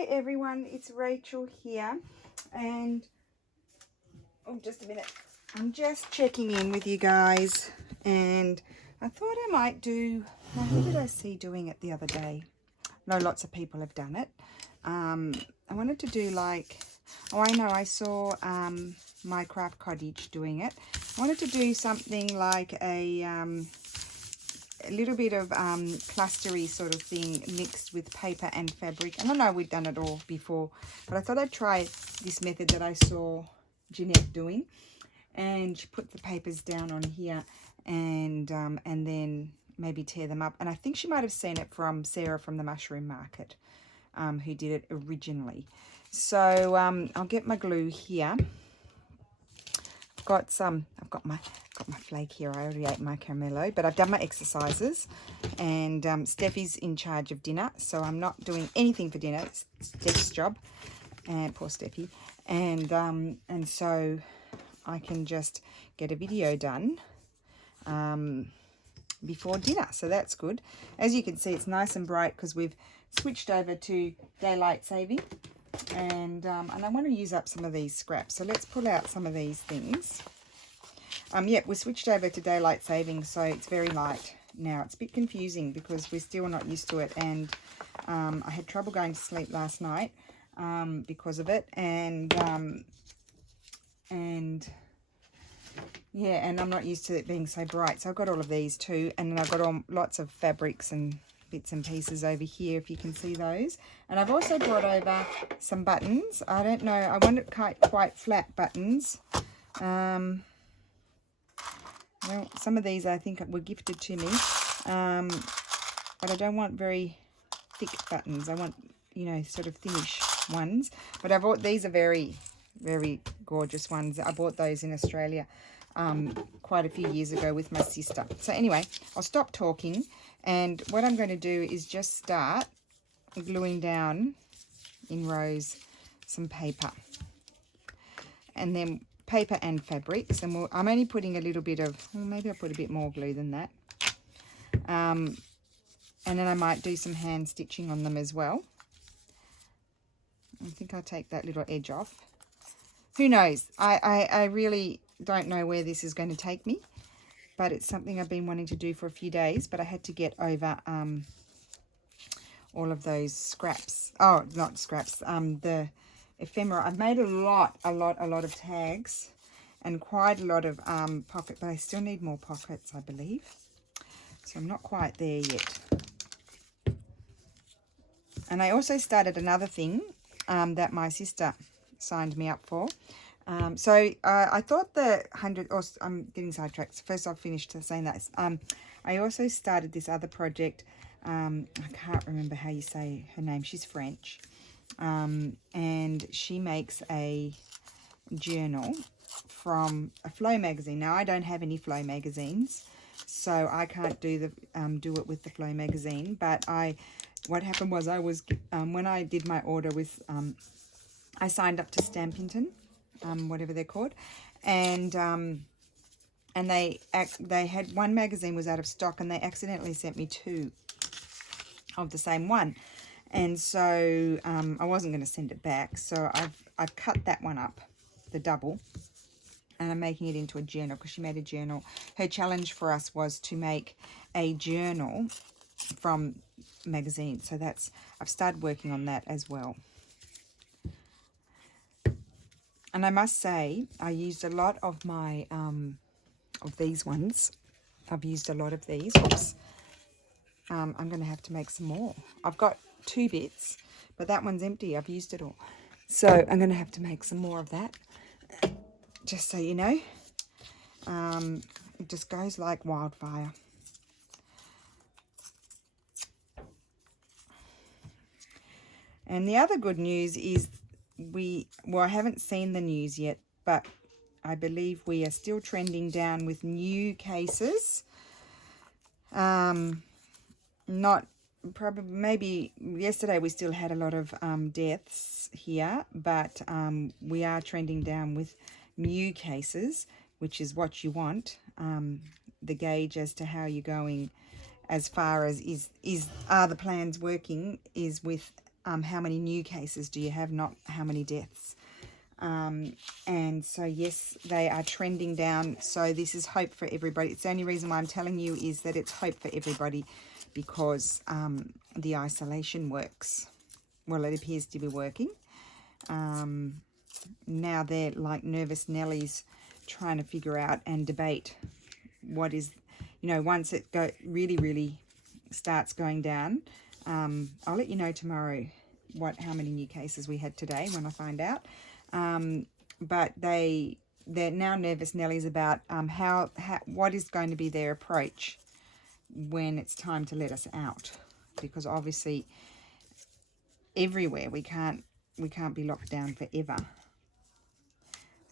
Hi everyone, it's Rachel here, and just a minute, I'm just checking in with you guys, and I thought I might do, who did I see doing it the other day? No, lots of people have done it. I wanted to do like, I know, I saw My Craft Cottage doing it. I wanted to do something like a little bit of clustery sort of thing mixed with paper and fabric. And I know we've done it all before, but I thought I'd try this method that I saw Jeanette doing. And she put the papers down on here and then maybe tear them up. And I think she might have seen it from Sarah from the Mushroom Market, who did it originally. So I'll get my glue here. I've got my flake here. I already ate my caramello, but I've done my exercises, and Steffi's in charge of dinner, so I'm not doing anything for dinner. It's Steffi's job, and poor Steffi, and so I can just get a video done before dinner, so that's good. As you can see, it's nice and bright because we've switched over to daylight saving. And I want to use up some of these scraps, so let's pull out some of these things. Yeah, we switched over to daylight saving, so it's very light now. It's a bit confusing because we're still not used to it, and I had trouble going to sleep last night because of it, and yeah, and I'm not used to it being so bright. So I've got all of these too, and then I've got lots of fabrics and bits and pieces over here, if you can see those. And I've also brought over some buttons. I don't know, I want it quite flat buttons. Well, some of these I think were gifted to me, but I don't want very thick buttons. I want, you know, sort of thinnish ones. But I bought these, are very, very gorgeous ones. I bought those in Australia quite a few years ago with my sister. So anyway, I'll stop talking, and what I'm going to do is just start gluing down in rows some paper, and then paper and fabrics, and I'm only putting a little bit of, well, maybe I'll put a bit more glue than that, and then I might do some hand stitching on them as well. I think I'll take that little edge off. Who knows, I really don't know where this is going to take me, but it's something I've been wanting to do for a few days. But I had to get over all of those scraps. Oh, not scraps, the ephemera. I've made a lot of tags and quite a lot of pocket, but I still need more pockets, I believe. So I'm not quite there yet. And I also started another thing that my sister signed me up for. So I thought the 100, or I'm getting sidetracked. First I'll finish saying that. I also started this other project. I can't remember how you say her name. She's French. And she makes a journal from a flow magazine. Now I don't have any flow magazines, so I can't do it with the flow magazine. But what happened was when I did my order with, I signed up to Stampington, whatever they're called, and they had one magazine was out of stock, and they accidentally sent me two of the same one, and so I wasn't going to send it back, so I've cut that one up, the double, and I'm making it into a journal because she made a journal. Her challenge for us was to make a journal from magazines, so I've started working on that as well. And I must say, I used a lot of my, of these ones. I've used a lot of these. Oops. I'm going to have to make some more. I've got 2 bits, but that one's empty. I've used it all. So I'm going to have to make some more of that, just so you know. It just goes like wildfire. And the other good news is I haven't seen the news yet, but I believe we are still trending down with new cases. Maybe yesterday we still had a lot of deaths here, but we are trending down with new cases, which is what you want, the gauge as to how you're going, as far as are the plans working, is with how many new cases do you have, not how many deaths. And so, yes, they are trending down. So this is hope for everybody. It's the only reason why I'm telling you is that it's hope for everybody, because the isolation works. Well, it appears to be working. Now they're like nervous Nellies trying to figure out and debate what is, once it really starts going down. I'll let you know tomorrow how many new cases we had today when I find out. But they're now nervous Nellies about what is going to be their approach when it's time to let us out, because obviously everywhere we can't be locked down forever.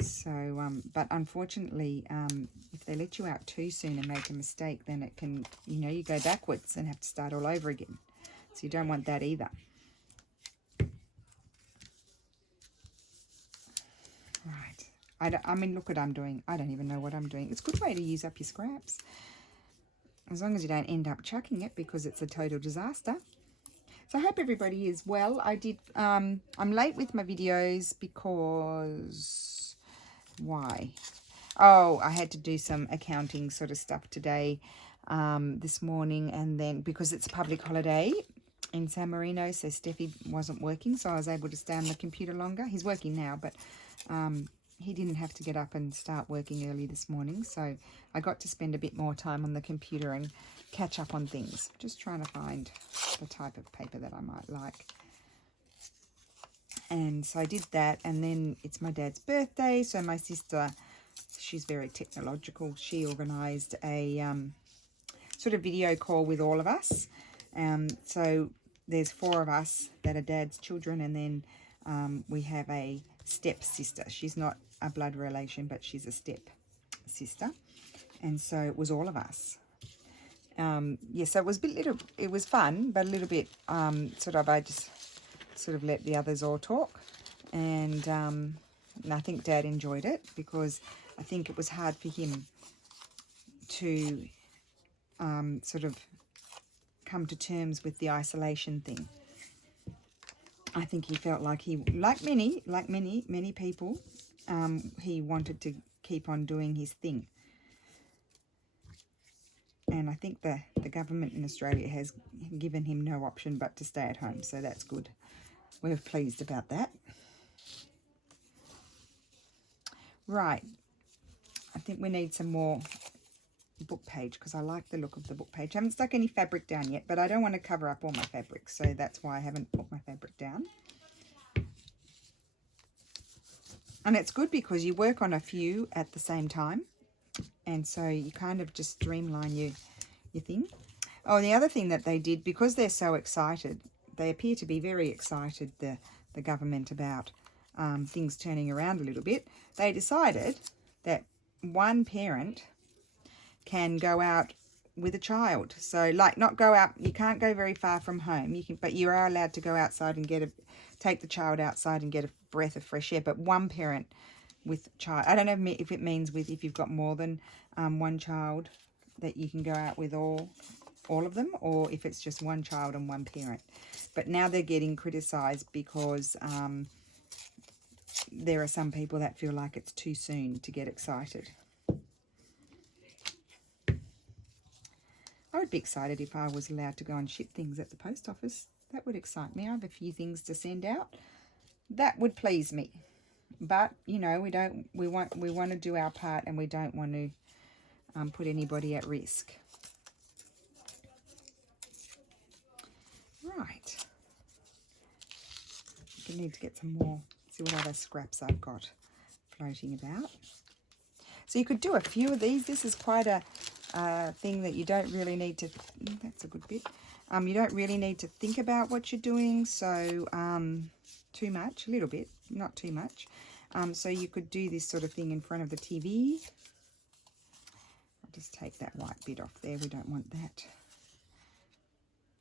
So, but unfortunately, if they let you out too soon and make a mistake, then it can, you go backwards and have to start all over again. So you don't want that either. Right. I mean, look what I'm doing. I don't even know what I'm doing. It's a good way to use up your scraps, as long as you don't end up chucking it because it's a total disaster. So I hope everybody is well. I'm late with my videos because, why? Oh, I had to do some accounting sort of stuff today, this morning, and then because it's a public holiday in San Marino, so Steffi wasn't working, so I was able to stay on the computer longer. He's working now, but he didn't have to get up and start working early this morning, so I got to spend a bit more time on the computer and catch up on things. Just trying to find the type of paper that I might like. And so I did that, and then it's my dad's birthday, so my sister, she's very technological. She organised a sort of video call with all of us. So there's 4 of us that are dad's children, and then we have a step sister. She's not a blood relation, but she's a step sister, and so it was all of us. Yeah, so it was fun, but a little bit I just sort of let the others all talk, and I think Dad enjoyed it, because I think it was hard for him to sort of come to terms with the isolation thing. I think he felt like like many people, he wanted to keep on doing his thing. And I think the government in Australia has given him no option but to stay at home, so that's good. We're pleased about that. Right, I think we need some more book page, because I like the look of the book page. I haven't stuck any fabric down yet, but I don't want to cover up all my fabric, so that's why I haven't put my fabric down. And it's good because you work on a few at the same time, and so you kind of just streamline your thing. Oh, the other thing that they did, because they're so excited, they appear to be very excited, the government, about things turning around a little bit. They decided that one parent can go out with a child. So, like, not go out, you can't go very far from home, but you are allowed to go outside and take the child outside and get a breath of fresh air. But one parent with child, I don't know if it means if you've got more than one child, that you can go out with all of them, or if it's just one child and one parent. But now they're getting criticised because there are some people that feel like it's too soon to get excited. I would be excited if I was allowed to go and ship things at the post office. That would excite me. I have a few things to send out. That would please me. But, we want to do our part, and we don't want to put anybody at risk. Right. I need to get some more, see what other scraps I've got floating about. So you could do a few of these. This is quite a thing that you don't really need to, that's a good bit. You don't really need to think about what you're doing, so too much, a little bit, not too much. So you could do this sort of thing in front of the TV. I'll just take that white bit off there, we don't want that.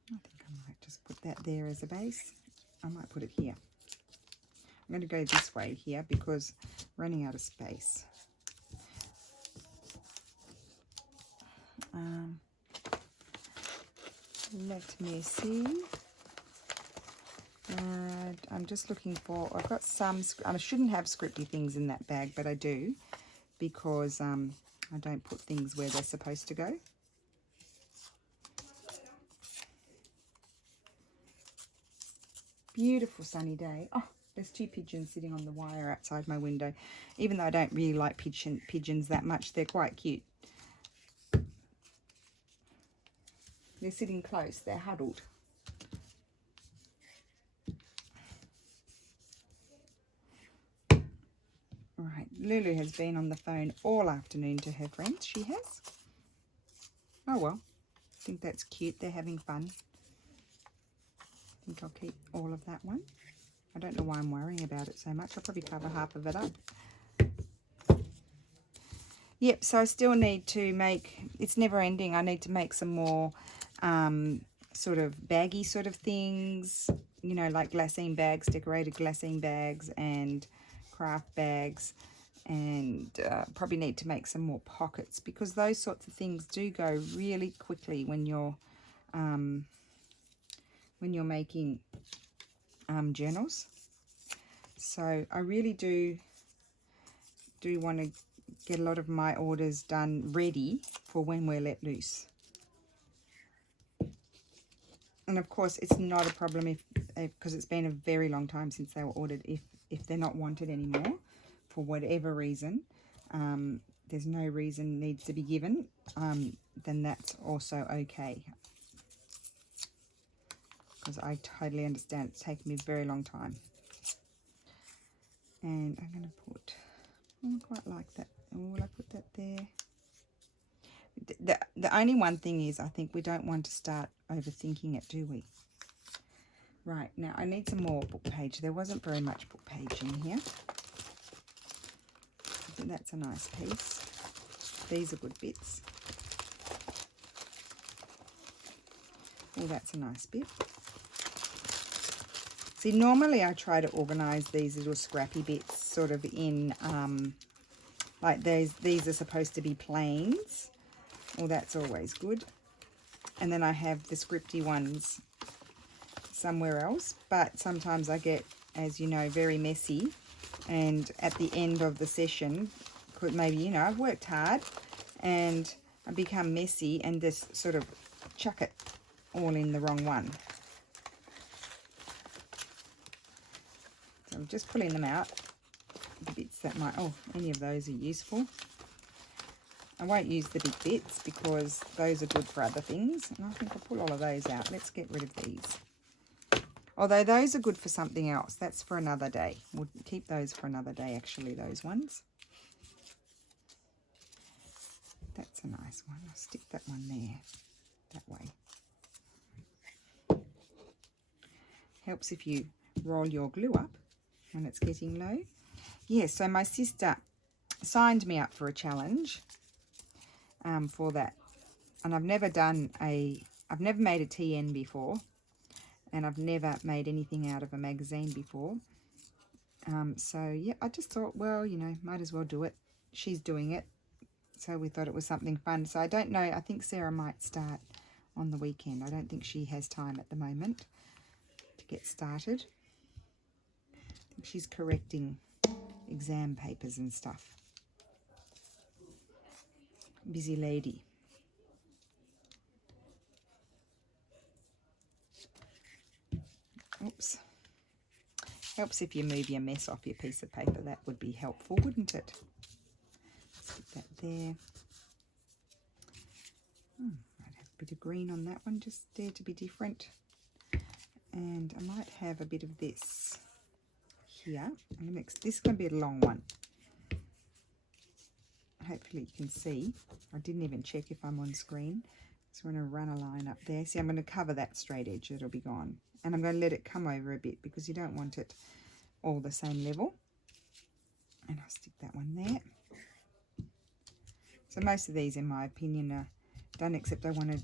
I think I might just put that there as a base. I might put it here. I'm going to go this way here because I'm running out of space. Let me see. I'm just looking for, I've got some, I shouldn't have scripty things in that bag, but I do, because I don't put things where they're supposed to go. Beautiful sunny day. Oh, there's 2 pigeons sitting on the wire outside my window. Even though I don't really like pigeons that much, they're quite cute. They're sitting close, they're huddled. Right, Lulu has been on the phone all afternoon to her friends. She has. Oh well, I think that's cute. They're having fun. I think I'll keep all of that one. I don't know why I'm worrying about it so much. I'll probably cover half of it up. Yep, so I still need to make, it's never ending. I need to make some more sort of baggy sort of things, you know, like glassine bags, decorated glassine bags and craft bags, and probably need to make some more pockets, because those sorts of things do go really quickly when you're making journals. So I really do want to get a lot of my orders done ready for when we're let loose. And of course it's not a problem if because it's been a very long time since they were ordered, if they're not wanted anymore for whatever reason, there's no reason needs to be given, then that's also okay, because I totally understand it's taken me a very long time. And I'm going to put, I quite like that. Oh, will I put that there? The only one thing is, I think we don't want to start overthinking it, do we? Right, now I need some more book page. There wasn't very much book page in here. I think that's a nice piece. These are good bits. Oh, that's a nice bit. See, normally I try to organise these little scrappy bits sort of in, like these are supposed to be plains. Well, that's always good. And then I have the scripty ones somewhere else. But sometimes I get, as you know, very messy. And at the end of the session, could maybe, you know, I've worked hard and I become messy and just sort of chuck it all in the wrong one. So I'm just pulling them out. The bits that might, oh, any of those are useful. I won't use the big bits because those are good for other things. And I think I'll pull all of those out. Let's get rid of these. Although those are good for something else. That's for another day. We'll keep those for another day, actually, those ones. That's a nice one. I'll stick that one there, that way. Helps if you roll your glue up when it's getting low. Yeah, so my sister signed me up for a challenge for that. And I've never made a TN before. And I've never made anything out of a magazine before. So, yeah, I just thought, well, you know, might as well do it. She's doing it. So we thought it was something fun. So I don't know. I think Sarah might start on the weekend. I don't think she has time at the moment to get started. I think she's correcting exam papers and stuff. Busy lady. Oops. Helps if you move your mess off your piece of paper. That would be helpful, wouldn't it? Let's put that there. Might have a bit of green on that one, just there to be different. And I might have a bit of this here. This is going to be a long one. Hopefully you can see. I didn't even check if I'm on screen. So I'm going to run a line up there. See, I'm going to cover that straight edge. It'll be gone. And I'm going to let it come over a bit because you don't want it all the same level. And I'll stick that one there. So most of these, in my opinion, are done, except I want to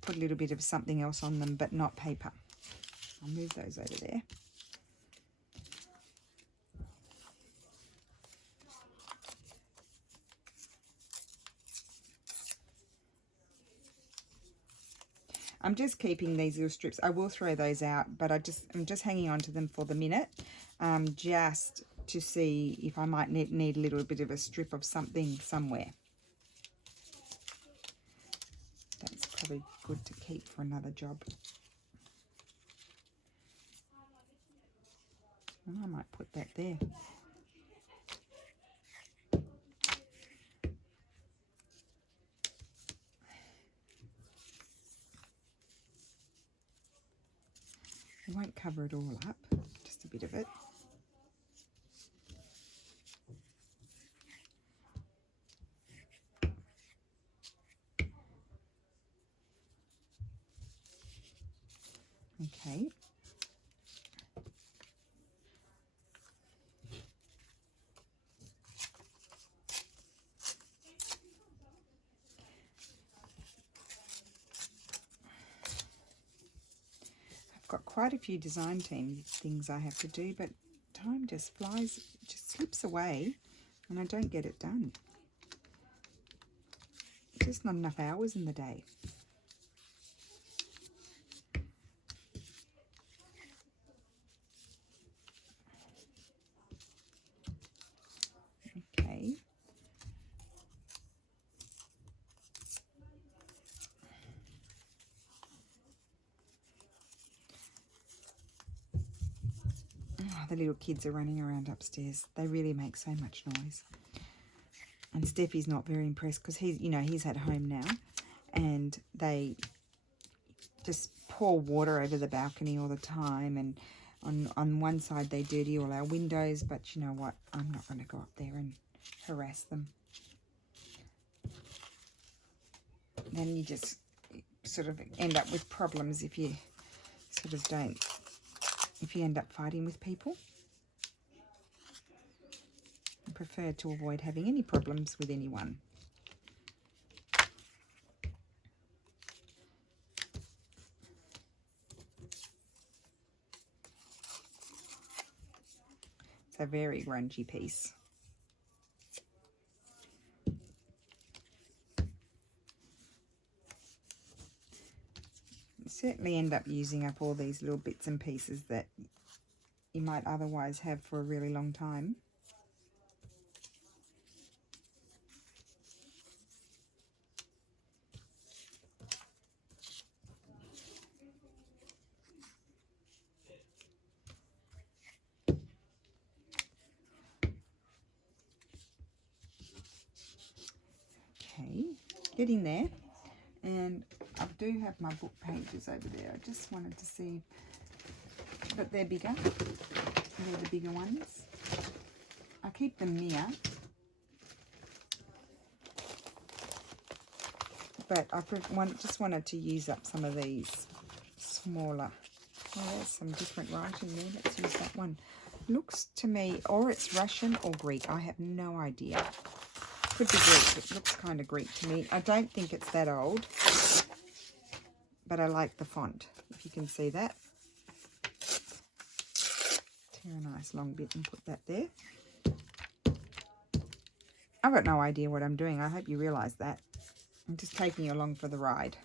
put a little bit of something else on them, but not paper. I'll move those over there. I'm just keeping these little strips. I will throw those out, but I'm just hanging on to them for the minute, just to see if I might need a little bit of a strip of something somewhere. That's probably good to keep for another job. And I might put that there. I won't cover it all up, just a bit of it. Okay. I've got quite a few design team things I have to do, but time just flies, just slips away, and I don't get it done. Just not enough hours in the day. Okay. Oh, the little kids are running around upstairs. They really make so much noise. And Steffi's not very impressed because he's at home now, and they just pour water over the balcony all the time, and on one side they dirty all our windows, but you know what, I'm not going to go up there and harass them. Then you just sort of end up with problems if you end up fighting with people. I prefer to avoid having any problems with anyone. It's a very grungy piece. You certainly end up using up all these little bits and pieces that you might otherwise have for a really long time. Okay, getting there. And I do have my book pages over there. I just wanted to see, but they're bigger. They're the bigger ones. I keep them near, but I just wanted to use up some of these smaller. Oh, there's some different writing there. Let's use that one. Looks to me, or it's Russian or Greek. I have no idea. Could be Greek. It looks kind of Greek to me. I don't think it's that old, but I like the font, if you can see that. Tear a nice long bit and put that there. I've got no idea what I'm doing. I hope you realise that. I'm just taking you along for the ride.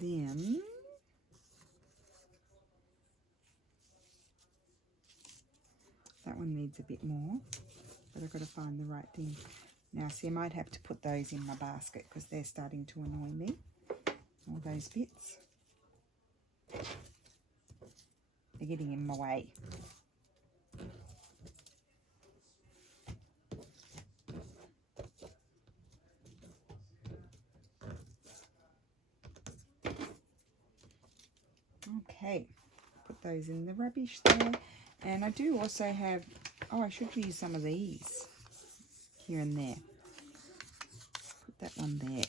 Then that one needs a bit more, but I've got to find the right thing. Now, see, I might have to put those in my basket because they're starting to annoy me, all those bits. They're getting in my way. Okay, put those in the rubbish there. And I do also have, oh, I should use some of these here and there. Put that one there.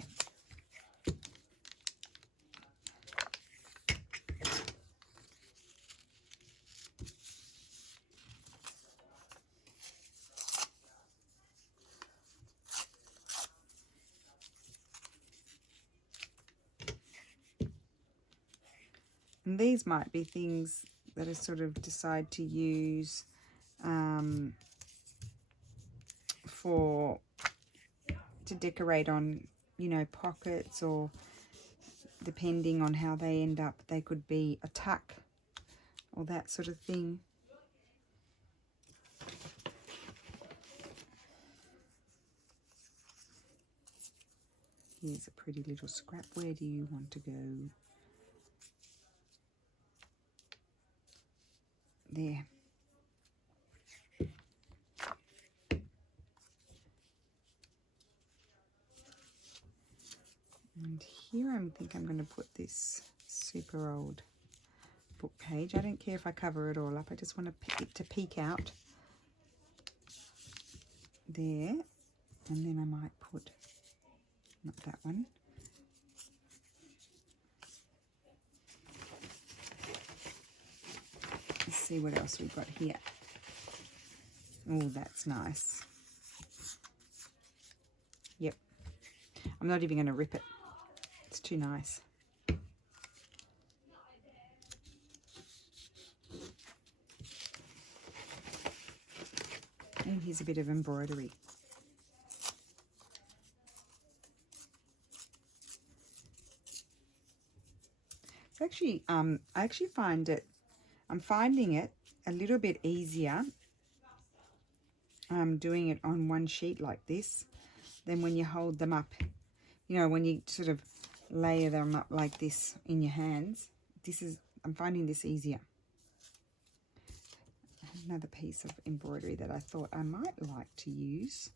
And these might be things that I sort of decide to use to decorate on, you know, pockets, or depending on how they end up, they could be a tuck or that sort of thing. Here's a pretty little scrap. Where do you want to go? There. And here I think I'm going to put this super old book page. I don't care if I cover it all up. I just want it to peek out. There. And then I might put, not that one. Let's see what else we've got here. Oh, that's nice. Yep. I'm not even going to rip it. It's too nice. And here's a bit of embroidery. It's actually, I actually find it, I'm finding it a little bit easier doing it on one sheet like this than when you hold them up. You know, when you sort of layer them up like this in your hands. I'm finding this easier. Another piece of embroidery that I thought I might like to use.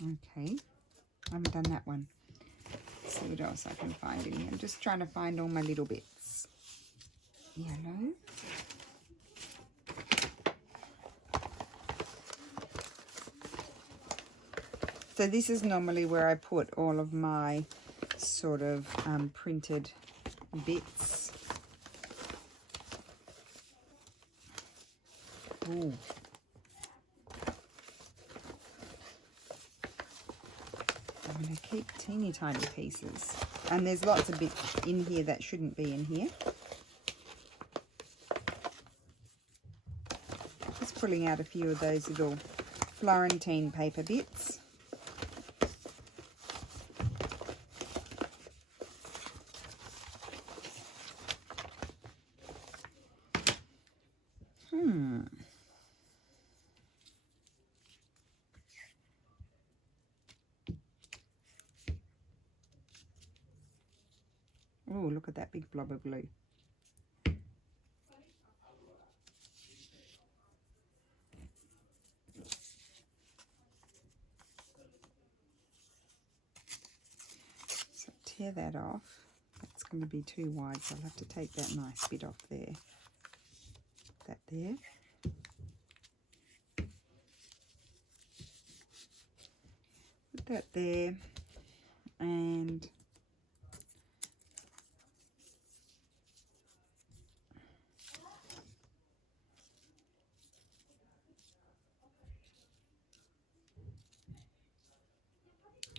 Okay, I haven't done that one. Let's see what else I can find in here. I'm just trying to find all my little bits. Yellow. So this is normally where I put all of my sort of printed bits. Ooh. I'm going to keep teeny tiny pieces. And there's lots of bits in here that shouldn't be in here. Just pulling out a few of those little Florentine paper bits. Oh, look at that big blob of glue. So tear that off. That's going to be too wide, so I'll have to take that nice bit off there. That there. Put that there. And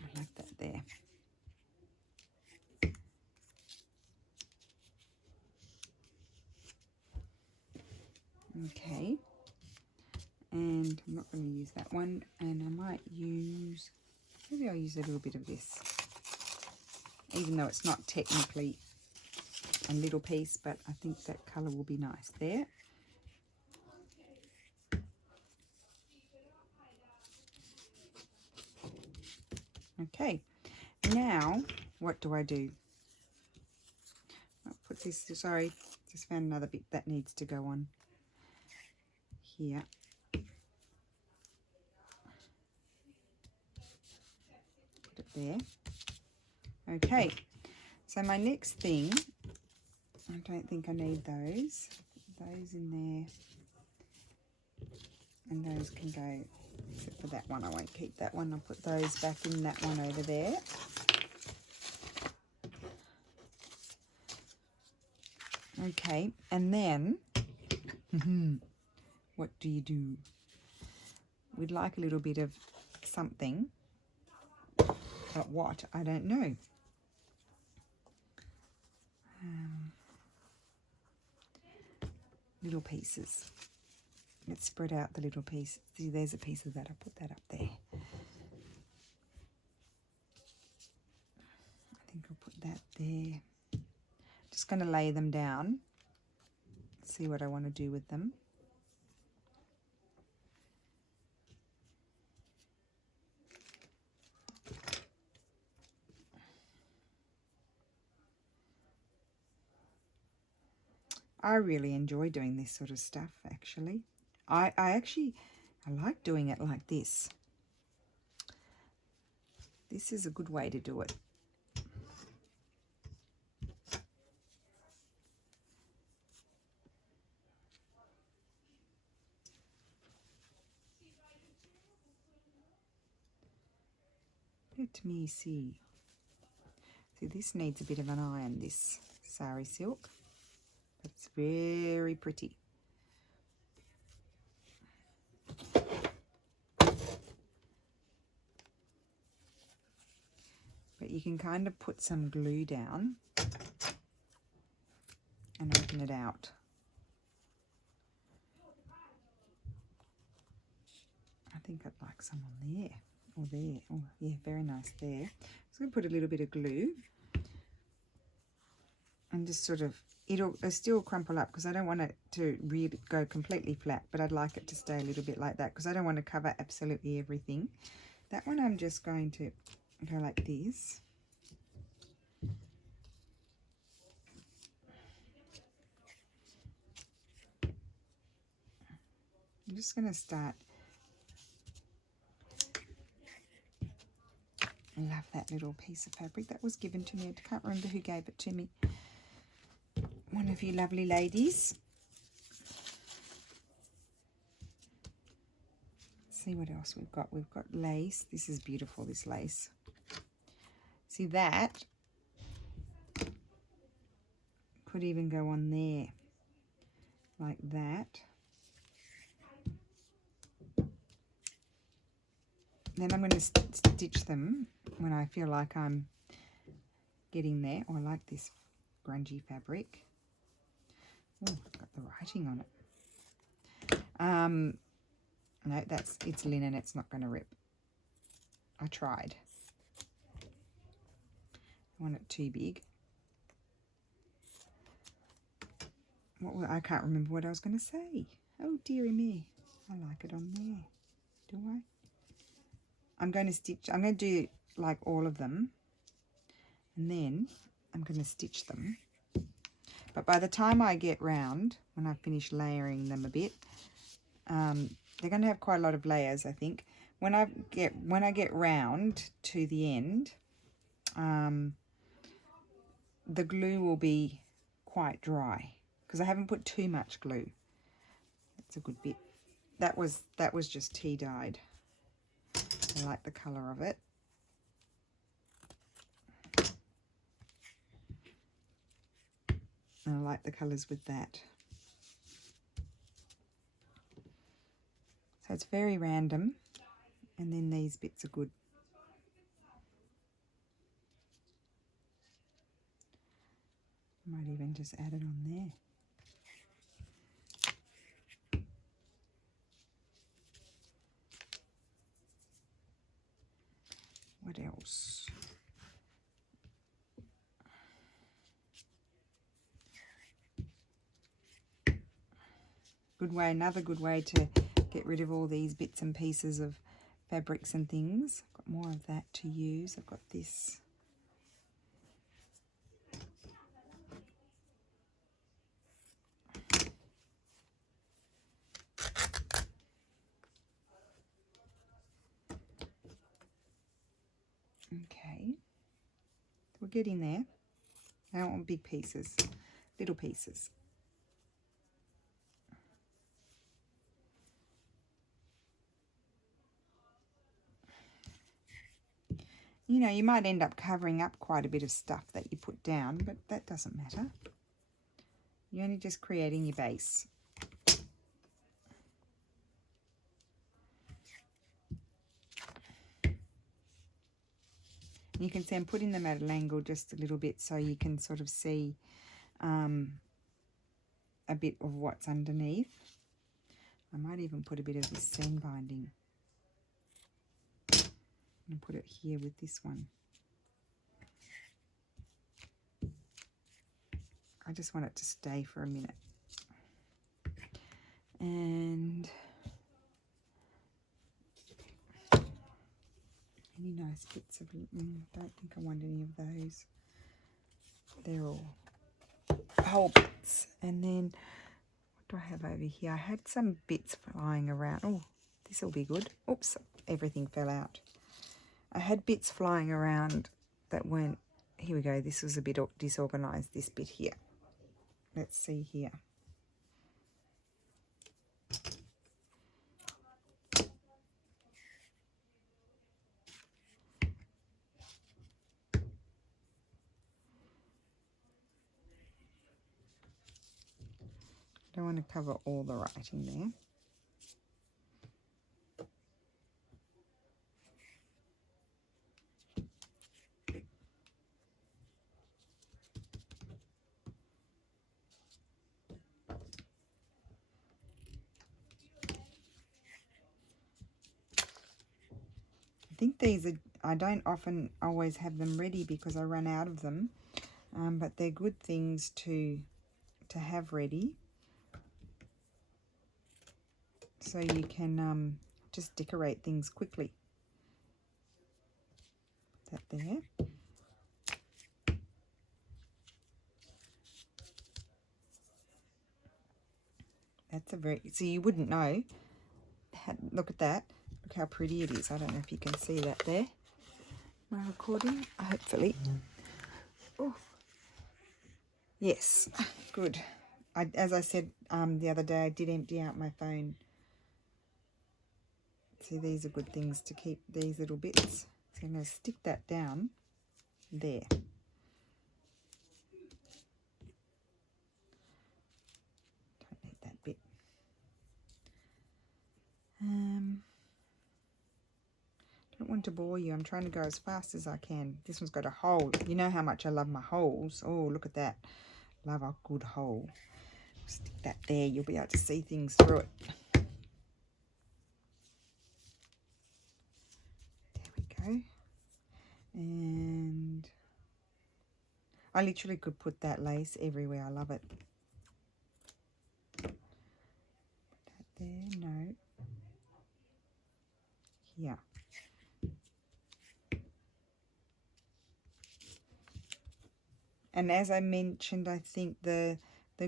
I like that there. Okay, and I'm not going to use that one, and I might use, maybe I'll use a little bit of this, even though it's not technically a little piece, but I think that colour will be nice there. Okay, now what do? I'll put this, sorry, just found another bit that needs to go on here. Put it there. Okay, so my next thing, I don't think I need those. Those in there. And those can go, except for that one, I won't keep that one. I'll put those back in that one over there. Okay, and then what do you do? We'd like a little bit of something, but what? I don't know. Little pieces. Let's spread out the little piece. See, there's a piece of that. I'll put that up there. I think I'll put that there. Just going to lay them down. See what I want to do with them. I really enjoy doing this sort of stuff, actually. I like doing it like this. This is a good way to do it. Let me see. See, this needs a bit of an iron, this sari silk. It's very pretty. But you can kind of put some glue down and open it out. I think I'd like some on there or there. Oh, yeah, very nice there. So I'm going to put a little bit of glue and just sort of, it'll still crumple up because I don't want it to really go completely flat, but I'd like it to stay a little bit like that because I don't want to cover absolutely everything. That one I'm just going to go like this. I'm just going to start. I love that little piece of fabric that was given to me. I can't remember who gave it to me. One of you lovely ladies. Let's see what else we've got. We've got lace. This is beautiful, this lace. See, that could even go on there like that. Then I'm going to stitch them when I feel like I'm getting there. Oh, I like this grungy fabric. Oh, got the writing on it. No, it's linen. It's not going to rip. I tried. I want it too big. I can't remember what I was going to say. Oh, dearie me. I like it on there. Do I? I'm going to stitch. I'm going to do like all of them. And then I'm going to stitch them. But by the time I get round, when I finish layering them a bit, they're going to have quite a lot of layers, I think. When I get round to the end, the glue will be quite dry because I haven't put too much glue. That's a good bit. That was just tea dyed. I like the colour of it. And I like the colours with that. So it's very random. And then these bits are good. Might even just add it on there. What else? Good way, another good way to get rid of all these bits and pieces of fabrics and things. I've got more of that to use. I've got this. Okay, we're getting there. I don't want big pieces, little pieces. You know, you might end up covering up quite a bit of stuff that you put down, but that doesn't matter. You're only just creating your base. You can see I'm putting them at an angle just a little bit so you can sort of see a bit of what's underneath. I might even put a bit of this seam binding and put it here with this one. I just want it to stay for a minute. And any nice bits of, don't think I want any of those. They're all whole bits. And then what do I have over here? I had some bits flying around. Oh, this will be good. Oops, everything fell out. I had bits flying around that weren't, here we go, this was a bit disorganized, this bit here. Let's see here. Don't want to cover all the writing there. I think these are, I don't often always have them ready because I run out of them, but they're good things to have ready. So you can just decorate things quickly. Put that there. That's a very, so you wouldn't know. Look at that. Look how pretty it is. I don't know if you can see that there. My recording, hopefully. Oh, yes, good. As I said the other day, I did empty out my phone. See, these are good things to keep, these little bits. So I'm going to stick that down there. Don't need that bit. Don't want to bore you. I'm trying to go as fast as I can. This one's got a hole. You know how much I love my holes. Oh, look at that. Love a good hole. Stick that there. You'll be able to see things through it. There we go. And I literally could put that lace everywhere. I love it. Put that there. No. Here. And as I mentioned, I think the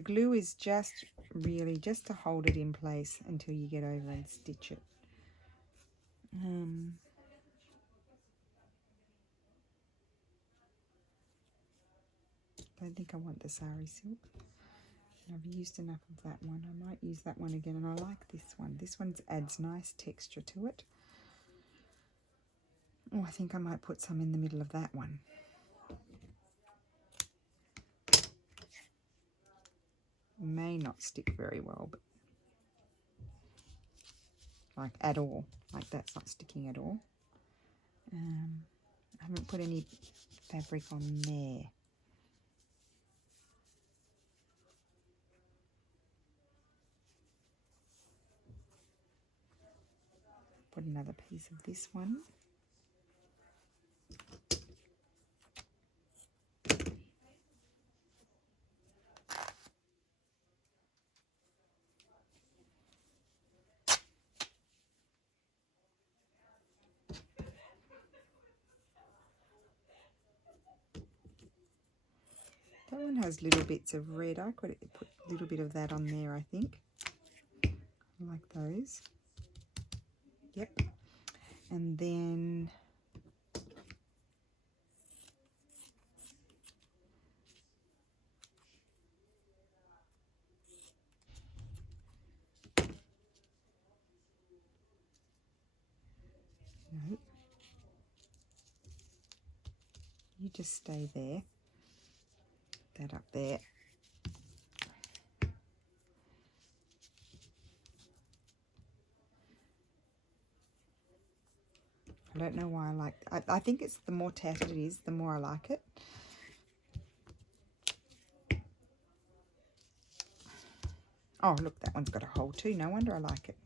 glue is just really just to hold it in place until you get over and stitch it. Don't think I want the sari silk. I've used enough of that one. I might use that one again, and I like this one. This one adds nice texture to it. Oh, I think I might put some in the middle of that one. May not stick very well, but like at all. Like that's not sticking at all. I haven't put any fabric on there. Put another piece of this one. That one has little bits of red. I could put a little bit of that on there, I think. I like those. Yep. And then no. You just stay there. That up there. I don't know why I like it. I think it's the more tattered it is, the more I like it. Oh, look, that one's got a hole too. No wonder I like it.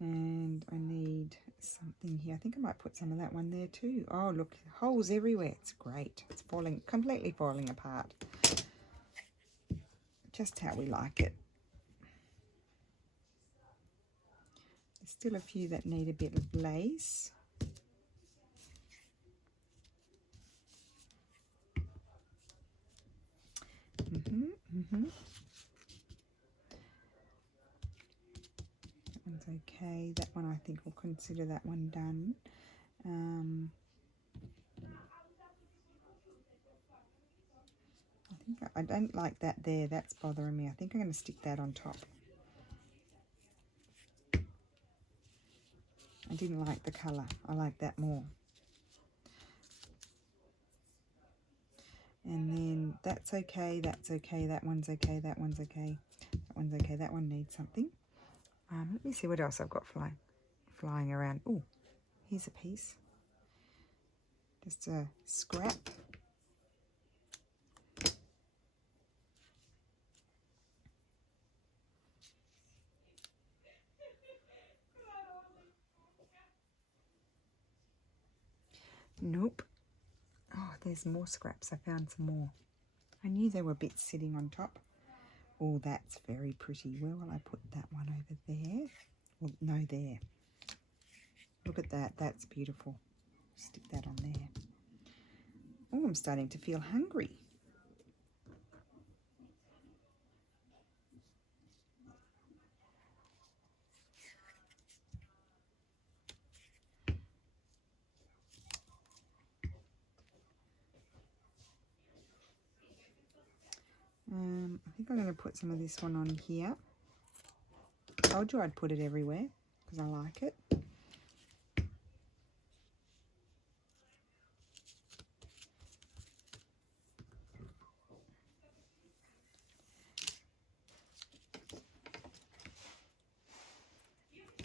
And I need something here. I think I might put some of that one there too. Oh, look, holes everywhere. It's great. It's completely falling apart. Just how we like it. There's still a few that need a bit of lace. That one's okay. That one, I think we'll consider that one done. I don't like that there. That's bothering me. I think I'm going to stick that on top. I didn't like the colour. I like that more. And then that's okay. That's okay. That one's okay. That one's okay. That one's okay. That one needs something. Let me see what else I've got flying around. Oh, here's a piece. Just a scrap. Nope. Oh, there's more scraps. I found some more. I knew there were bits sitting on top. Oh, that's very pretty. Where will I put that one over there? Well, no, there. Look at that. That's beautiful. Stick that on there. Oh, I'm starting to feel hungry. I think I'm going to put some of this one on here. I told you I'd put it everywhere because I like it.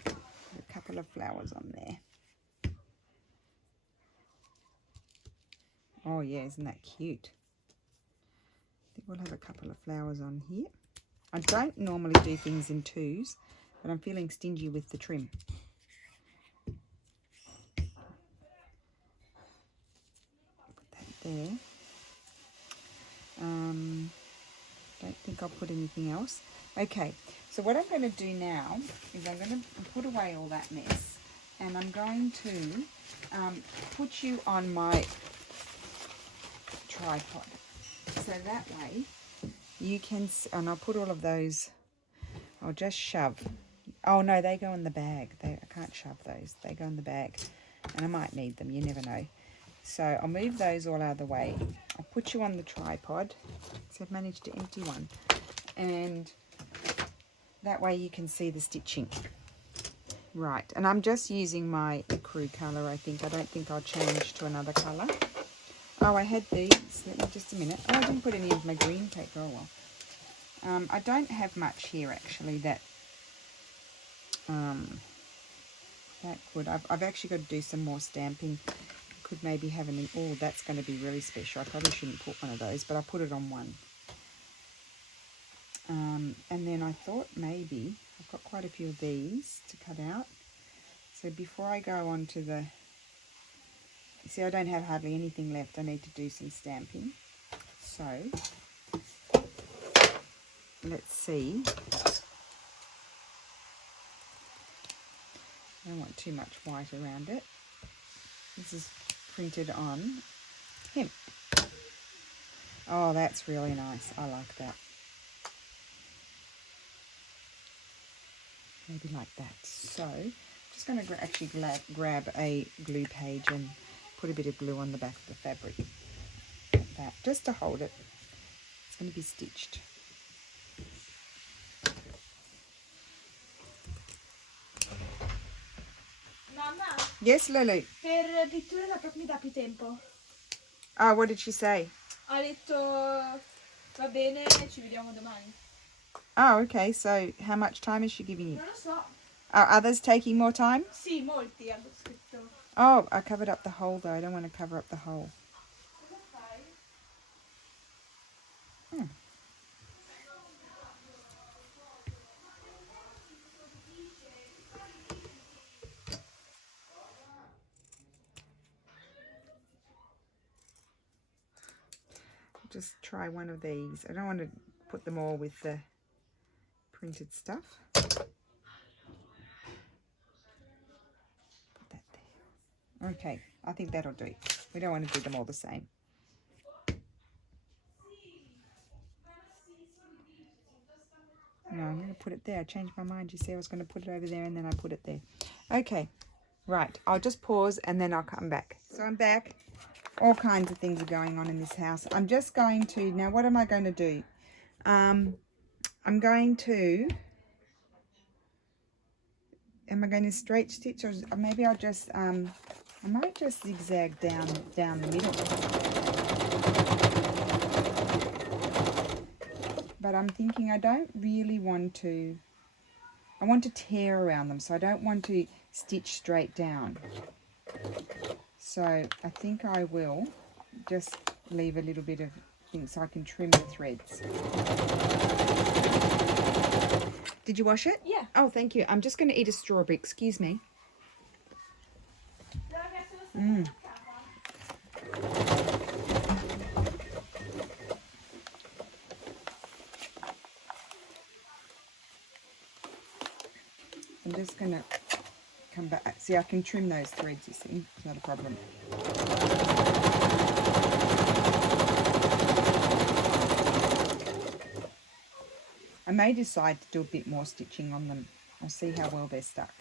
Put a couple of flowers on there. Oh yeah, isn't that cute? I think we'll have a couple of flowers on here. I don't normally do things in twos, but I'm feeling stingy with the trim. Put that there. Don't think I'll put anything else. Okay, so what I'm going to do now is I'm going to put away all that mess, and I'm going to put you on my tripod. So that way you can, and I'll put all of those, I'll just shove. Oh no, they go in the bag. I can't shove those. They go in the bag. And I might need them, you never know. So I'll move those all out of the way. I'll put you on the tripod. So I've managed to empty one. And that way you can see the stitching. Right, and I'm just using my ecru colour, I think. I don't think I'll change to another colour. Oh, I had these. Let me just a minute. Oh, I didn't put any of my green paper. Oh, well. I don't have much here, actually, that could. I've actually got to do some more stamping. Could maybe have an... Oh, that's going to be really special. I probably shouldn't put one of those, but I'll put it on one. And then I thought maybe... I've got quite a few of these to cut out. So before I go on to the... See, I don't have hardly anything left. I need to do some stamping. So, let's see. I don't want too much white around it. This is printed on hemp. Oh, that's really nice. I like that. Maybe like that. So, I'm just going to actually grab a glue page and put a bit of glue on the back of the fabric. Like that. Just to hold it. It's going to be stitched. Mamma, Yes, Lulu. per pittura mi dà più tempo. Oh, what did she say? Ha detto va bene, ci vediamo domani. Oh, okay. So, how much time is she giving you? Non lo so. Are others taking more time? Sì, molti hanno scritto. Oh, I covered up the hole though. I don't want to cover up the hole. Cosa fai? Just try one of these. I don't want to put them all with the printed stuff. Put that there. Okay, I think that'll do. We don't want to do them all the same. No, I'm going to put it there. I changed my mind. You see, I was going to put it over there and then I put it there. Okay, right. I'll just pause and then I'll come back. So I'm back. All kinds of things are going on in this house. I'm just going to, now what am I going to do? I'm going to, am I going to straight stitch or maybe I'll just, I might just zigzag down the middle. But I'm thinking I don't really want to, I want to tear around them, so I don't want to stitch straight down. So I think I will just leave a little bit of things so I can trim the threads. Did you wash it? Yeah. Oh, thank you. I'm just going to eat a strawberry. Excuse me. I'm just going to come back. See, I can trim those threads, you see. It's not a problem. I may decide to do a bit more stitching on them. I'll see how well they're stuck.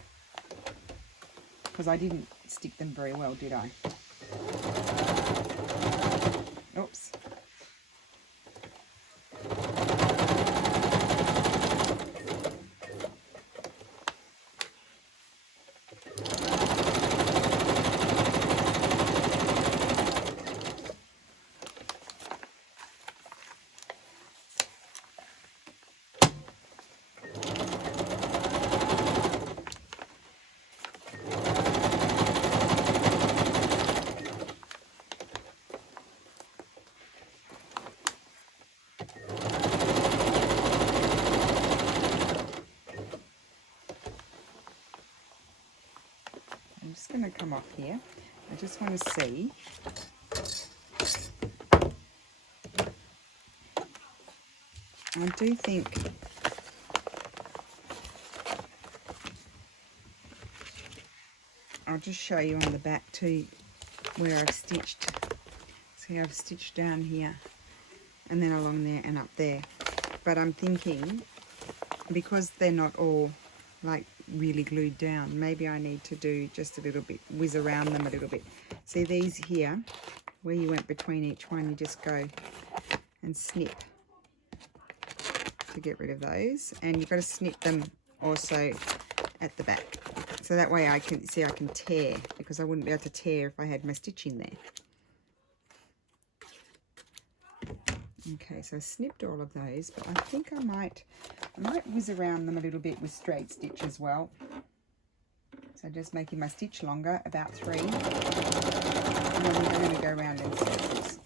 Because I didn't stick them very well, did I? Oops. I'm just going to come off here. I just want to see. I do think I'll just show you on the back too where I've stitched. See, I've stitched down here and then along there and up there. But I'm thinking because they're not all like really glued down, maybe I need to do just a little bit, whiz around them a little bit. See these here, where you went between each one, you just go and snip to get rid of those, and you've got to snip them also at the back, so that way I can see I can tear, because I wouldn't be able to tear if I had my stitch in there. Okay, so I snipped all of those, but I think I might whiz around them a little bit with straight stitch as well. So just making my stitch longer, about 3, and then we're going to go around in circles.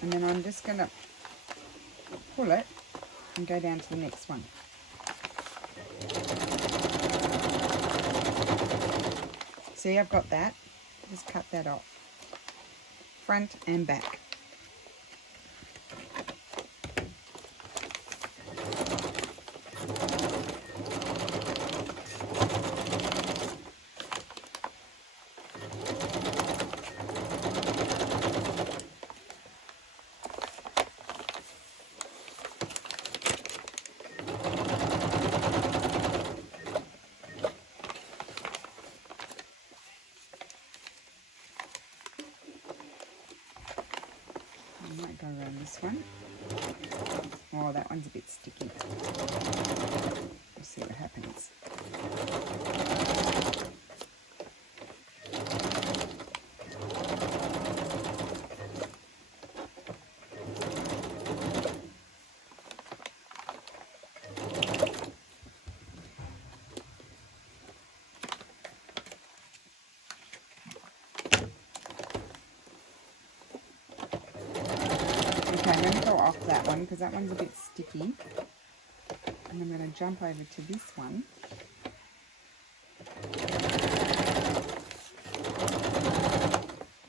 And then I'm just going to pull it and go down to the next one. See, I've got that. Just cut that off. Front and back. might go around this one. Oh, that one's a bit sticky. We'll see what happens. Okay, I'm going to go off that one because that one's a bit sticky. And I'm going to jump over to this one.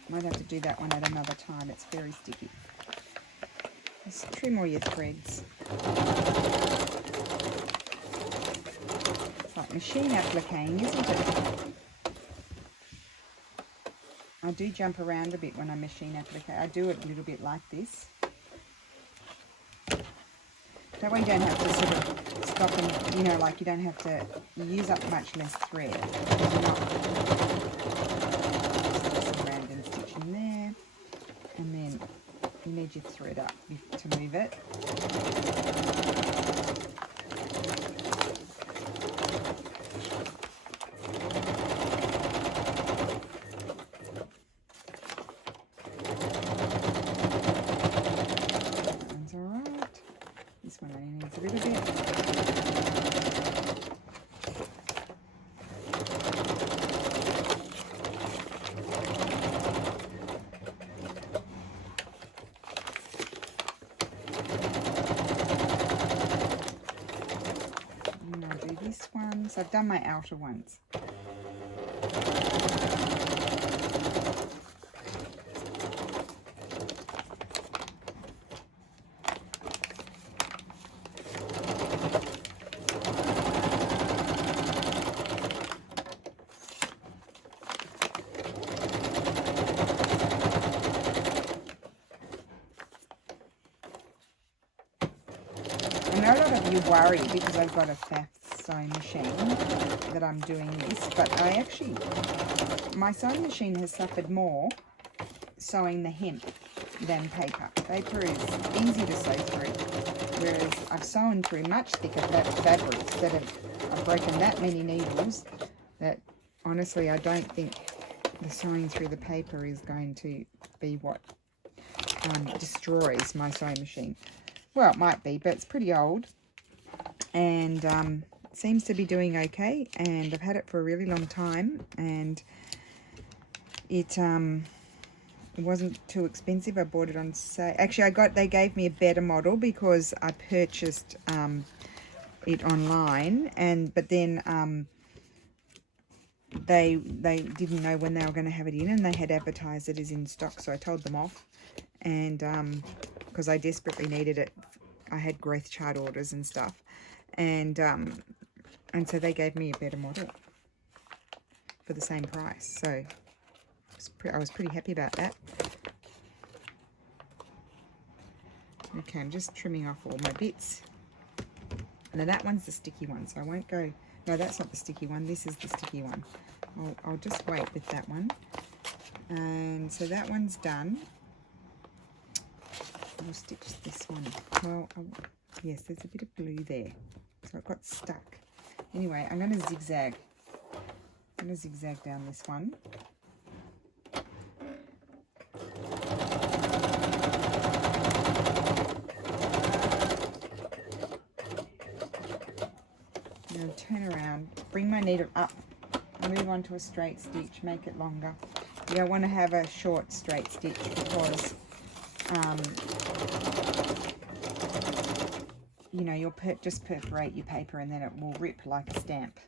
Might have to do that one at another time. It's very sticky. Just trim all your threads. It's like machine appliquing, isn't it? I do jump around a bit when I machine applique. I do it a little bit like this. That way you don't have to sort of stop and, you know, like you don't have to use up much less thread. Some random stitch in there. And then you need your thread up to move it. This one only needs a little bit. And I'll do this one. So I've done my outer ones. I know a lot of you worry because I've got a fast sewing machine that I'm doing this, but my sewing machine has suffered more sewing the hemp than paper. Paper is easy to sew through, whereas I've sewn through much thicker fabrics that I've broken that many needles that honestly I don't think the sewing through the paper is going to be what destroys my sewing machine. Well, it might be, but it's pretty old and seems to be doing okay, and I've had it for a really long time, and it wasn't too expensive. I bought it on sale. Actually, they gave me a better model because I purchased it online, but then they didn't know when they were going to have it in, and they had advertised it as in stock, so I told them off, and because I desperately needed it. I had growth chart orders and stuff, and so they gave me a better model for the same price, so I was pretty happy about that. Okay, I'm just trimming off all my bits. Now that one's the sticky one, so I won't go, no, that's not the sticky one, this is the sticky one. I'll just wait with that one. And so that one's done. I'll stitch this one. Well, yes, there's a bit of blue there, so it got stuck. Anyway, I'm going to zigzag. I'm going to zigzag down this one. I'm going to turn around, bring my needle up, move on to a straight stitch, make it longer. You don't want to have a short straight stitch because you know, you'll just perforate your paper and then it will rip like a stamp.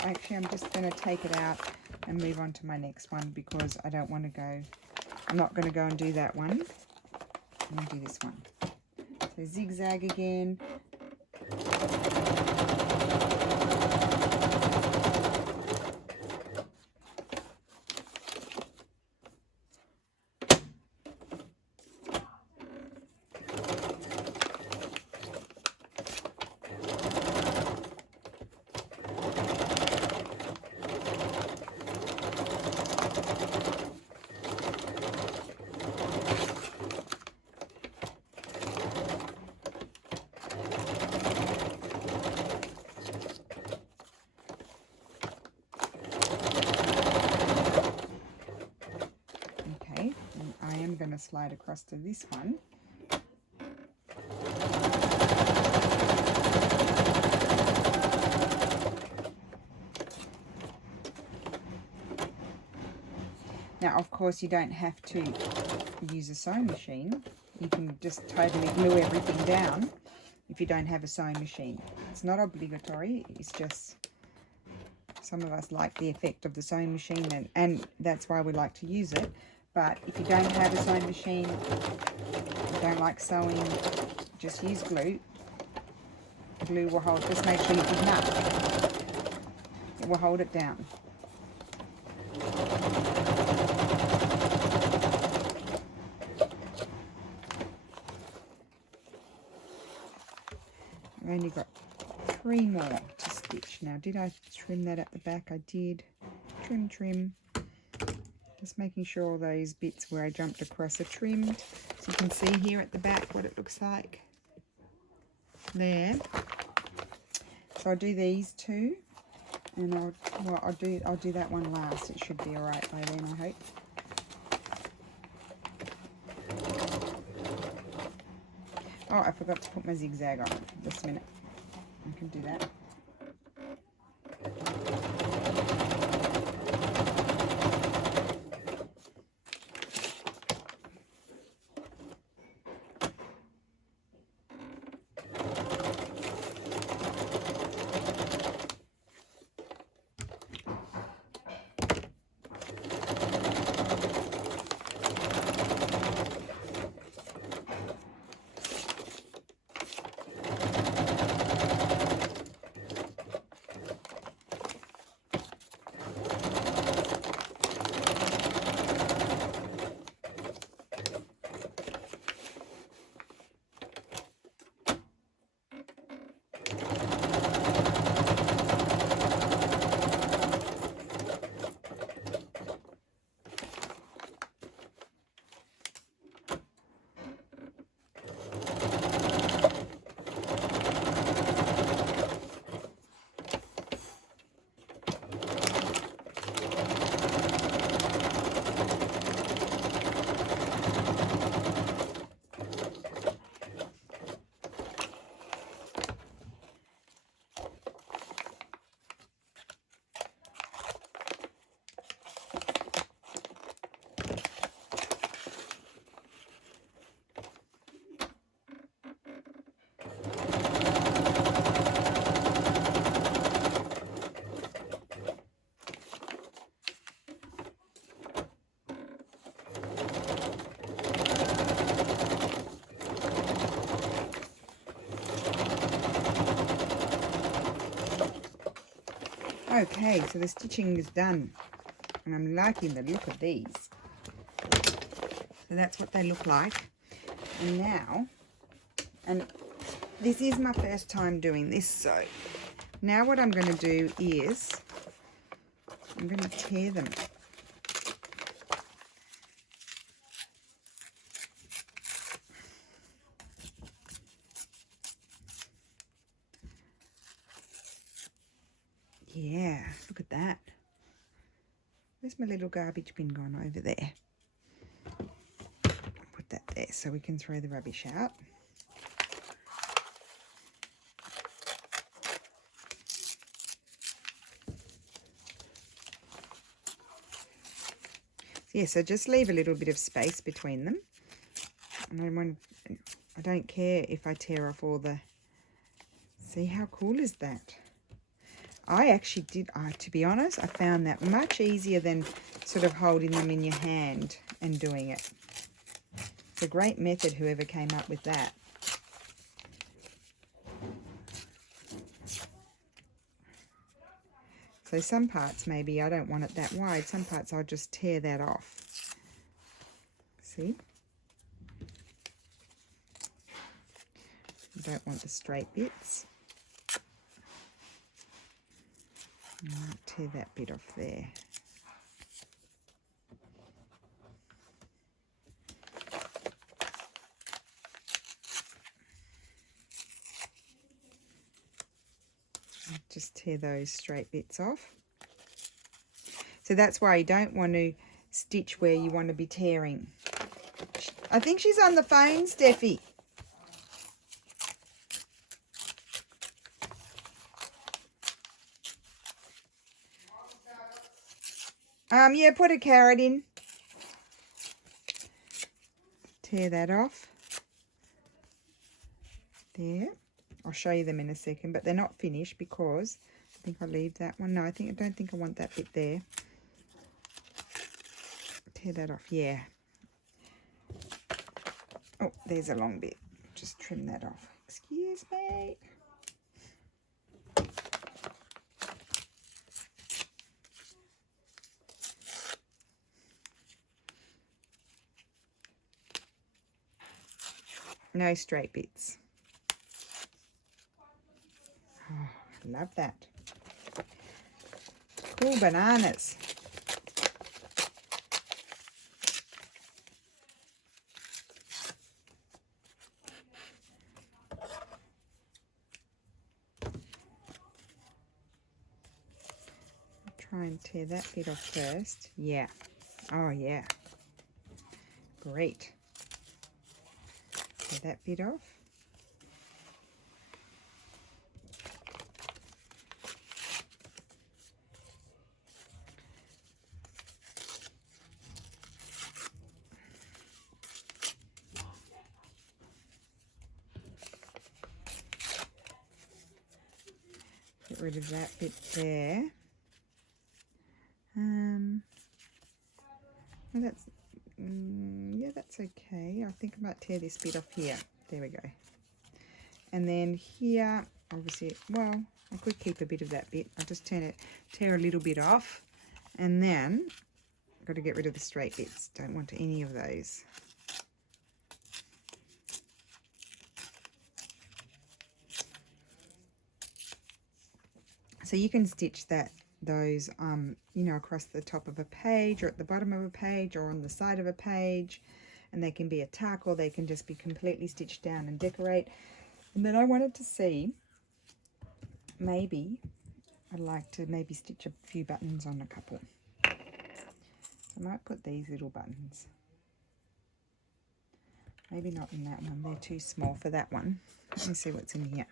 Actually, I'm just going to take it out and move on to my next one because I don't want to go, I'm not going to go and do that one. I'm going to do this one. So zigzag again. going to slide across to this one. Now, of course, you don't have to use a sewing machine. You can just totally glue everything down if you don't have a sewing machine. It's not obligatory. It's just some of us like the effect of the sewing machine, and that's why we like to use it. But if you don't have a sewing machine, you don't like sewing, just use glue. Glue will hold, just make sure you put enough. It will hold it down. I've only got 3 more to stitch. Now, did I trim that at the back? I did. Trim. Just making sure all those bits where I jumped across are trimmed. So you can see here at the back what it looks like. There. So I'll do these 2. And I'll do that one last. It should be alright by then, I hope. Oh, I forgot to put my zigzag on. Just a minute. I can do that. Okay, so the stitching is done, and I'm liking the look of these. So that's what they look like. And now, and this is my first time doing this, so now what I'm going to do is I'm going to tear them. Yeah, look at that. Where's my little garbage bin gone? Over there. Put that there so we can throw the rubbish out. Yeah, so just leave a little bit of space between them. And I don't care if I tear off all the... See, how cool is that? I actually did, to be honest, I found that much easier than sort of holding them in your hand and doing it. It's a great method, whoever came up with that. So some parts maybe I don't want it that wide. Some parts I'll just tear that off. See? I don't want the straight bits. I'll tear that bit off there. I'll just tear those straight bits off. So that's why you don't want to stitch where you want to be tearing. I think she's on the phone, Steffi. Yeah, put a carrot in. Tear that off. There. I'll show you them in a second, but they're not finished because I think I'll leave that one. No, I don't think I want that bit there. Tear that off, yeah. Oh, there's a long bit. Just trim that off. Excuse me. No straight bits. Oh, I love that. Cool bananas. Try and tear that bit off first. Yeah. Oh, yeah. Great. Tear that bit off. Get rid of that bit there. Well, that's yeah, that's okay. I think I might tear this bit off here. There we go. And then here, obviously, well, I could keep a bit of that bit. I'll just tear a little bit off, and then I've got to get rid of the straight bits. Don't want any of those. So you can stitch those you know, across the top of a page or at the bottom of a page or on the side of a page, and they can be a tuck or they can just be completely stitched down and decorate. And then I wanted to see, maybe I'd like to maybe stitch a few buttons on a couple. So I might put these little buttons, maybe not in that one, they're too small for that one. Let me see what's in here.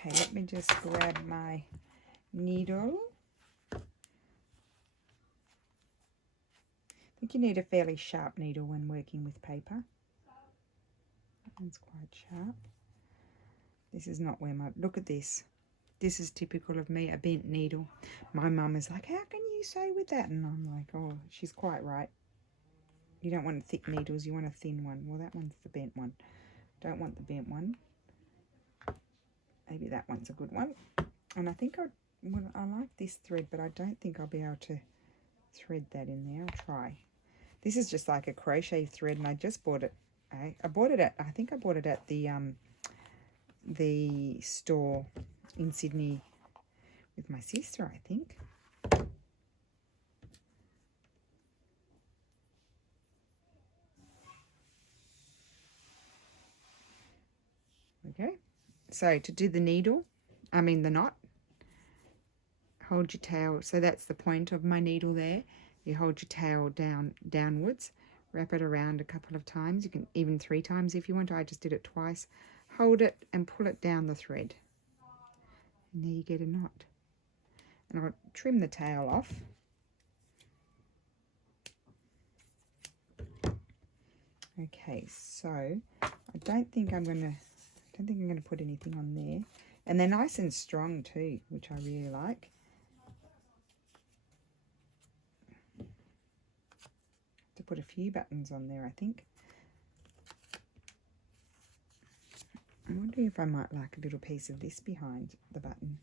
Okay, let me just grab my needle. I think you need a fairly sharp needle when working with paper. That one's quite sharp. This is not where my, look at this. This is typical of me, a bent needle. My mum is like, how can you sew with that? And I'm like, oh, she's quite right. You don't want thick needles, you want a thin one. Well, that one's the bent one. Don't want the bent one. Maybe that one's a good one. And I think I like this thread, but I don't think I'll be able to thread that in there. I'll try. This is just like a crochet thread, and I just bought it. I think I bought it at the store in Sydney with my sister, I think. Okay. So to do the needle, the knot, hold your tail. So that's the point of my needle there. You hold your tail downwards, wrap it around a couple of times. You can even 3 times if you want. I just did it twice. Hold it and pull it down the thread. And there you get a knot. And I'll trim the tail off. Okay, so I don't think I'm gonna put anything on there. And they're nice and strong too, which I really like. To put a few buttons on there, I think. I'm wondering if I might like a little piece of this behind the button.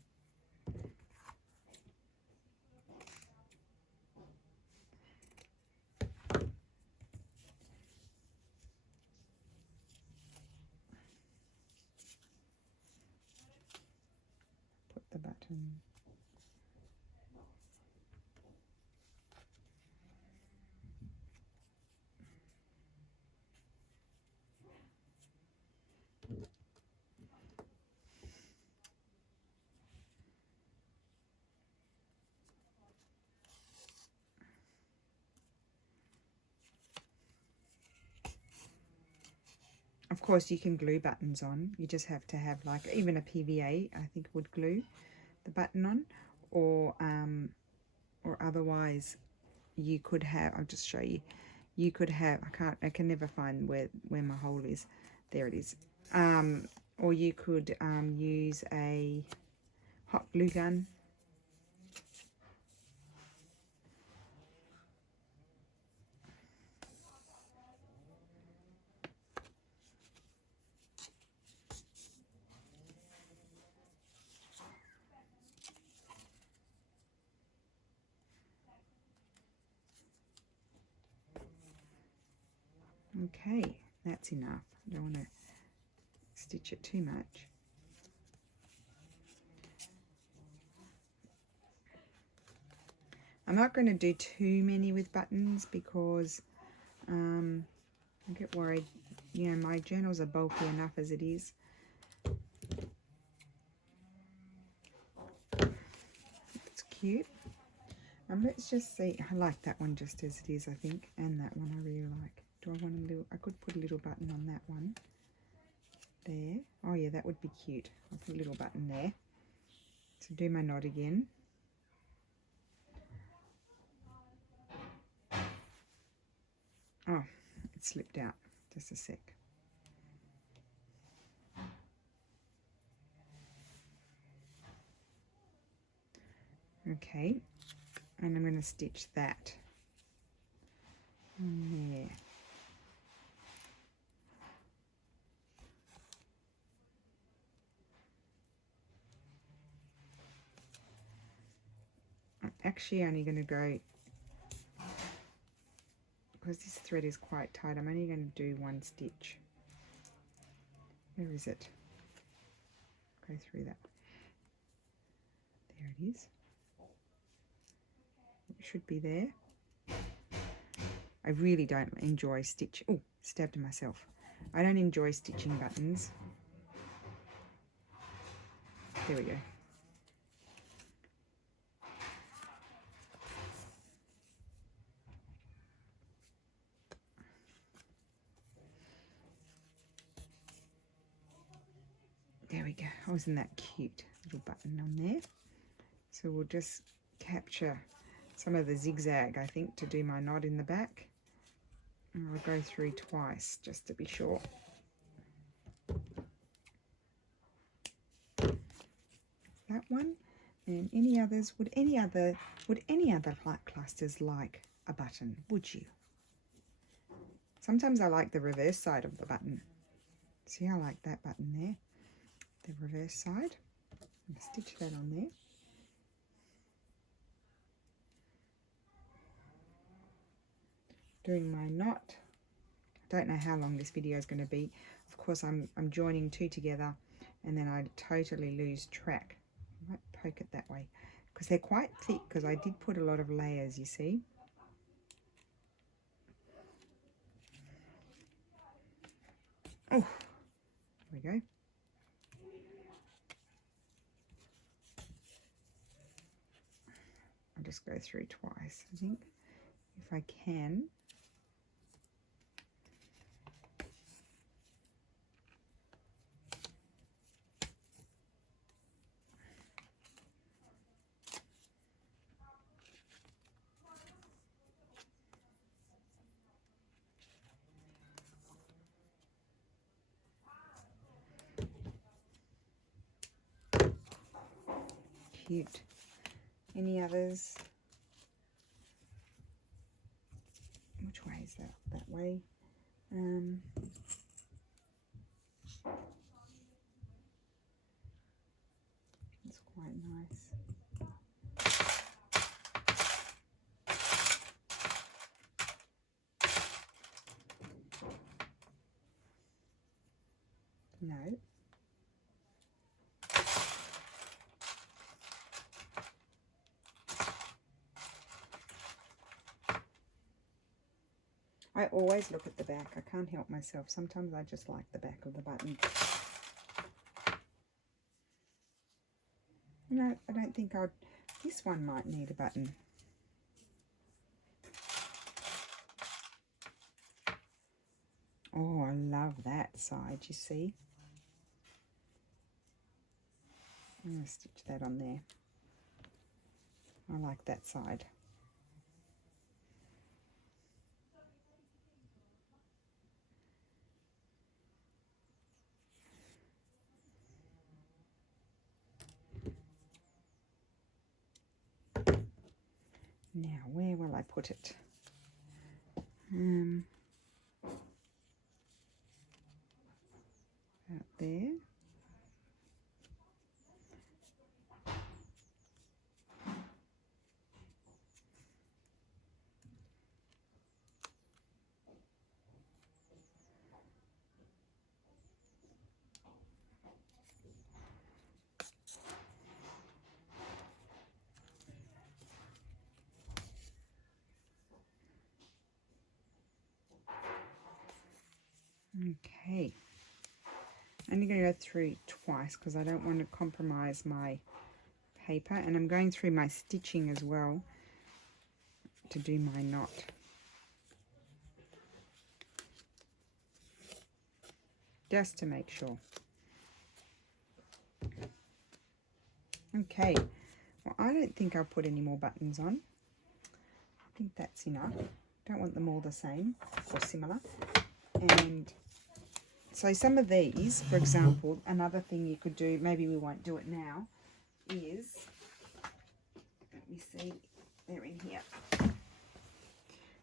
Put the button. course, you can glue buttons on. You just have to have like even a PVA, I think, would glue the button on, or otherwise you could have. I'll just show you. You could have. I can never find where my hole is. There it is. Or you could use a hot glue gun. Okay, that's enough. I don't want to stitch it too much. I'm not going to do too many with buttons because I get worried. You know, my journals are bulky enough as it is. It's cute. Let's just see. I like that one just as it is, I think, and that one I really like. Do I want a little? I could put a little button on that one. There. Oh yeah, that would be cute. I'll put a little button there. So do my knot again. Oh, it slipped out. Just a sec. Okay, and I'm going to stitch that on there. I'm actually only going to go, because this thread is quite tight, I'm only going to do one stitch. Where is it? Go through that. There it is. It should be there. I really don't enjoy stitch. Oh, stabbed myself. I don't enjoy stitching buttons. There we go. There we go. Oh, isn't that cute? Little button on there. So we'll just capture some of the zigzag, I think, to do my knot in the back. And I'll go through twice just to be sure. That one. And any others? Would any other light clusters like a button? Would you? Sometimes I like the reverse side of the button. See, I like that button there. The reverse side. I'll stitch that on there. Doing my knot. I don't know how long this video is going to be. Of course, I'm joining two together, and then I totally lose track. I might poke it that way because they're quite thick, because I did put a lot of layers, you see. Oh, there we go. I'll just go through twice, I think, if I can. Cute. Any others? Which way is that? That way. It's quite nice. No. I always look at the back. I can't help myself. Sometimes I just like the back of the button. No, I don't think I'd... This one might need a button. Oh, I love that side, you see. I'm going to stitch that on there. I like that side. Now, where will I put it? Out there. Okay. I'm only going to go through twice because I don't want to compromise my paper, and I'm going through my stitching as well to do my knot. Just to make sure. Okay, well, I don't think I'll put any more buttons on. I think that's enough. Don't want them all the same or similar. And so some of these, for example, another thing you could do, maybe we won't do it now, is, let me see, they're in here.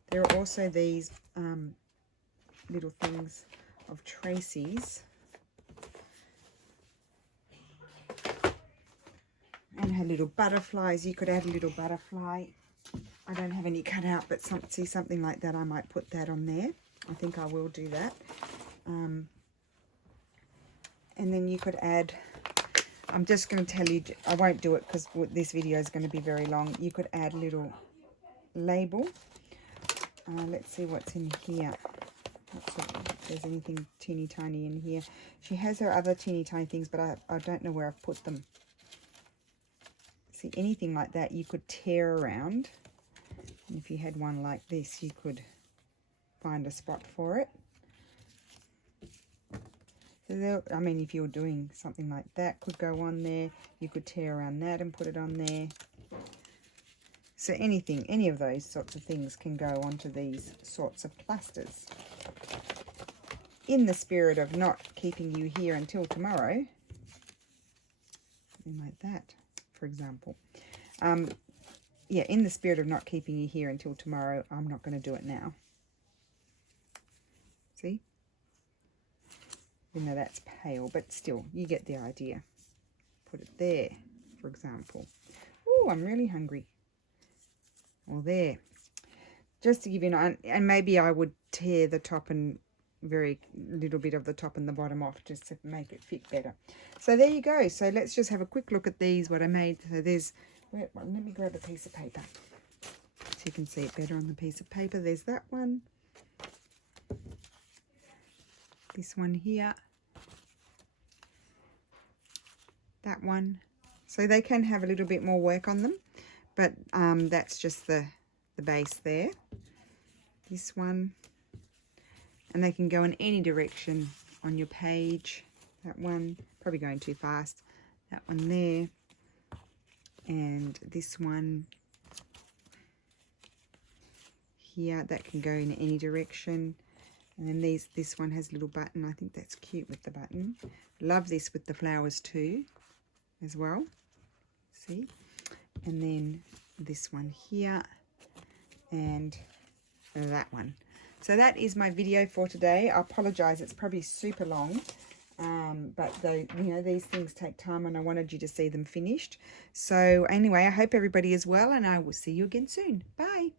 There are also these little things of Tracy's. And her little butterflies. You could add a little butterfly. I don't have any cut out, but see something like that, I might put that on there. I think I will do that. And then you could add, I'm just going to tell you, I won't do it because this video is going to be very long. You could add a little label. Let's see what's in here. If there's anything teeny tiny in here. She has her other teeny tiny things, but I don't know where I've put them. See, anything like that you could tear around. And if you had one like this, you could find a spot for it. So there, I mean, if you're doing something like that, could go on there. You could tear around that and put it on there. So anything, any of those sorts of things can go onto these sorts of clusters. In the spirit of not keeping you here until tomorrow, something like that, for example. Yeah, in the spirit of not keeping you here until tomorrow, I'm not going to do it now. See? Even though that's pale, but still, you get the idea. Put it there, for example. Oh, I'm really hungry. Or there. Just to give you an, and maybe I would tear the top and very little bit of the top and the bottom off just to make it fit better. So there you go. So let's just have a quick look at these, what I made. So there's, let me grab a piece of paper so you can see it better on the piece of paper. There's that one. This one here. That one. So they can have a little bit more work on them, but that's just the base there. This one. And they can go in any direction on your page. That one, probably going too fast. That one there. And this one here, that can go in any direction. And then this one has a little button. I think that's cute with the button. Love this with the flowers too, as well. See? And then this one here. And that one. So that is my video for today. I apologize, it's probably super long, but these things take time, and I wanted you to see them finished. So anyway, I hope everybody is well, and I will see you again soon. Bye.